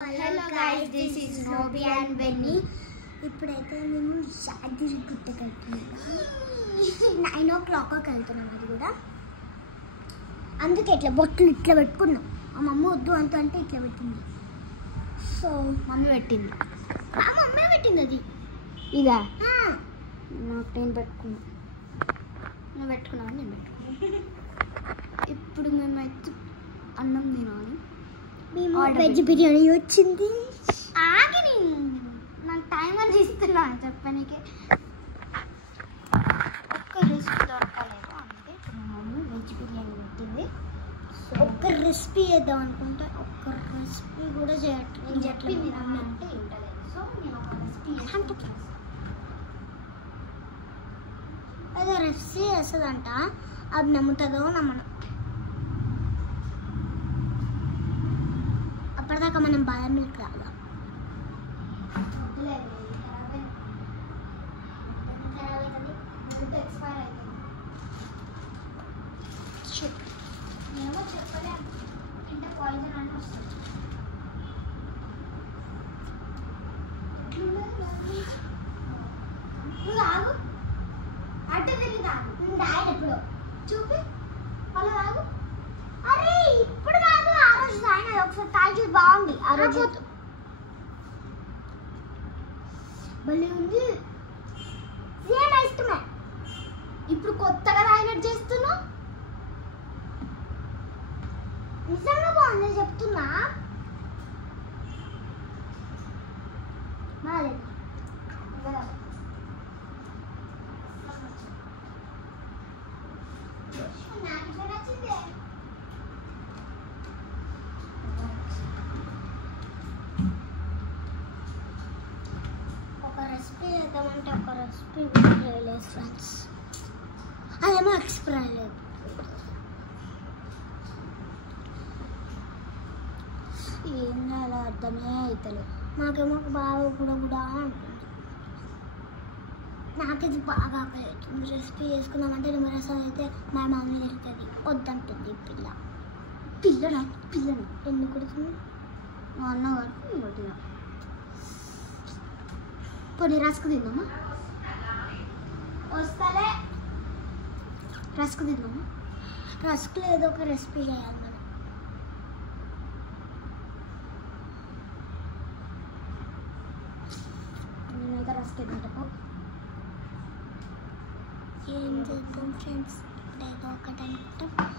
Hello guys, this is Nobi and Benny. ఇప్పుడైతే మేము యాదగిరి గుట్టకి వెళ్తున్నాము. 9 o'clock వెళ్తున్నాం. అది కూడా అందుకే ఇట్లా బొట్లు ఇట్లా పెట్టుకున్నాం. మా మమ్మీ వద్దు అంటే ఇట్లా పెట్టింది. సో మమ్మీ పెట్టింది. మమ్మీ పెట్టింది అది. ఇదా నాకు నేను పెట్టుకున్నా. నువ్వు పెట్టుకున్నావు, నేను పెట్టుకున్నా. ఇప్పుడు మేమైతే అన్నం తినాలి. మేము వెజ్ బిర్యానీ వచ్చింది. ఆగి నాకు టైం అని ఇస్తున్నా చెప్పడానికి. ఒక్క రెసిపీ దొరకలేదు, అందుకే మమ్మీ వెజ్ బిర్యానీ పెట్టింది. ఒక్క రెసిపీ చేద్దాం అనుకుంటే ఒక్క రెసిపీ కూడా చేయట్లేదు. నేను చెప్పింది అంటే ఇంటలేదు. సో నేను ఒక రెసిపీ అదే రెసిపీ చేస్తుందంట. అది నమ్ముతుందో నమ్మను. అప్పటిదాకా మనం బాదం మిల్క్ తాగాం. ఎక్స్పైర్ అవుతుంది. ఏమో చెప్పలేము, అంటే పాయిజన్ అని వస్తుంది. నువ్వు తాగు, అడ్డు తిరిగి తాగు. తాగను ఎప్పుడు. చూపి అలా తాగు. అరే ఇప్పుడు కాదు, ఆ రోజు తాగినది. ఒకసారి తాగి బాగుంది. ఆ రోజు భలే ఉంది. సేమ్ ఇష్టమే. ఇప్పుడు కొత్తగా తాగినట్టు చేస్తున్నావు. నిజంగా బాగుంది చెప్తున్నా. బాగాలేదు. ఒక రెసిపీ చేద్దామంటే ఒక రెసిపీ కూడా చేయలేదు ఫ్రెండ్స్. అదేమో ఎక్స్పైర్ లేదు. ఏం చేయాలో అర్థమే అవుతలేదు. నాకేమో బాగా కూడా ఉంటుంది. నాకైతే బాగా ఆకలి. రెసిపీ చేసుకున్నామంటే నిమ్మరసం అయితే మా మమ్మీ తిరుగుతుంది, వద్దంటుంది. పిల్లనా ఎందుకు కొడుతుంది? మా అన్నగారు కొట్టిన. పోనీ రస్క్ తిందామా? వస్తలే. రస్క్ తిందామా? రస్క్లో ఏదో ఒక రెసిపీ చేయాలి మనం. నేనైతే రస్క్ తింటా. ఏం చేద్దాం ఫ్రెండ్స్? ఏదో ఒకటి అనుకుంటాం.